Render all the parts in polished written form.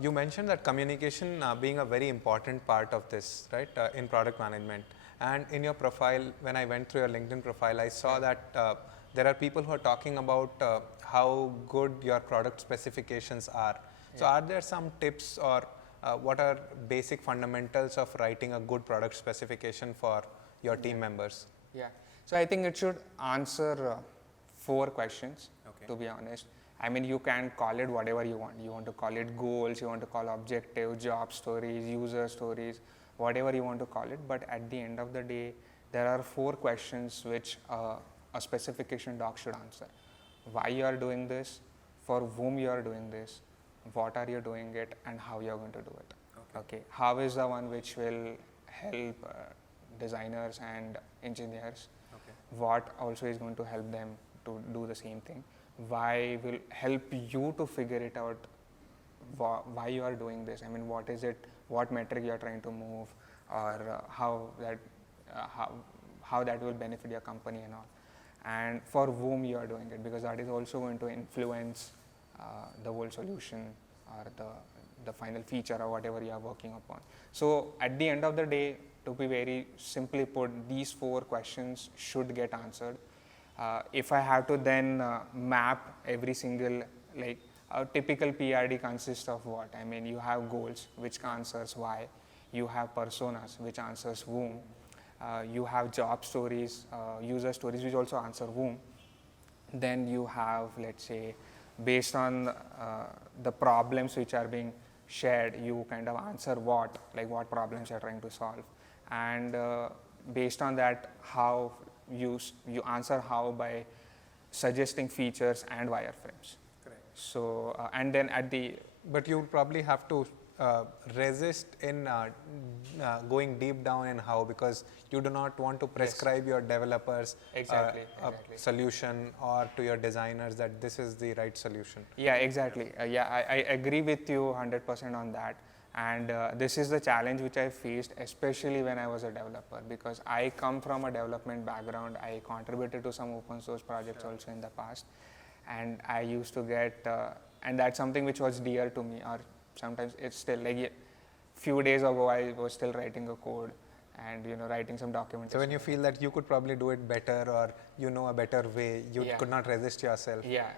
you mentioned that communication being a very important part of this, right, in product management. And in your profile, when I went through your LinkedIn profile, I saw that there are people who are talking about how good your product specifications are. So are there some tips or what are basic fundamentals of writing a good product specification for your team members? Yeah. So I think it should answer 4 questions, to be honest. I mean, you can call it whatever you want. You want to call it goals, you want to call objectives, job stories, user stories, whatever you want to call it. But at the end of the day, there are 4 questions which a specification doc should answer. Why you are doing this, for whom you are doing this, what are you doing it, and how you are going to do it. Okay. How is the one which will help designers and engineers? What also is going to help them to do the same thing? Why will help you to figure it out, why you are doing this? I mean, what is it, what metric you are trying to move, or how that will benefit your company and all, and for whom you are doing it, because that is also going to influence the whole solution or the final feature or whatever you are working upon. So at the end of the day, to be very simply put, these 4 questions should get answered. If I have to then map every single, like a typical PRD consists of what? I mean, you have goals, which answers why. You have personas, which answers whom. You have job stories, user stories, which also answer whom. Then you have, let's say, based on the problems which are being shared, you kind of answer what, like what problems you are trying to solve. And based on that, how you answer how by suggesting features and wireframes. Correct. So and then at the but you probably have to resist in going deep down in how, because you do not want to prescribe your developers a solution, or to your designers that this is the right solution. Yeah, exactly. I agree with you 100% on that. And this is the challenge which I faced, especially when I was a developer, because I come from a development background. I contributed to some open source projects also in the past, and I used to get, and that's something which was dear to me, or sometimes it's still, like few days ago I was still writing a code and writing some documentation. So when you feel that you could probably do it better, or a better way, you could not resist yourself. Yeah.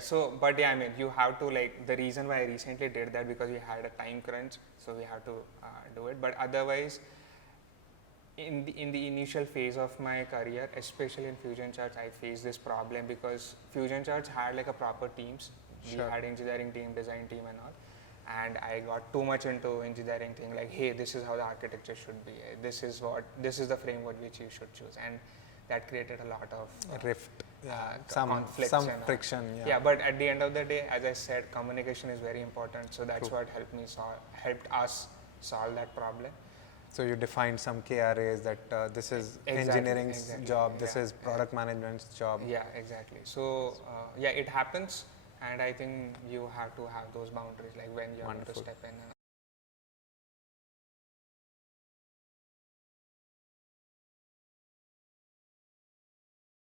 So, but yeah, I mean, you have to, like, the reason why I recently did that, because we had a time crunch, so we had to do it. But otherwise, in the initial phase of my career, especially in Fusion Charts, I faced this problem because Fusion Charts had like a proper teams. We had engineering team, design team and all. And I got too much into engineering thing, like, hey, this is how the architecture should be. This is the framework which you should choose. And that created a lot of rift, conflicts, some friction. Yeah, but at the end of the day, as I said, communication is very important. So that's what helped us solve that problem. So you defined some KRAs that this is engineering's job, this is product management's job. Yeah, exactly. So it happens. And I think you have to have those boundaries, like when you have to step in and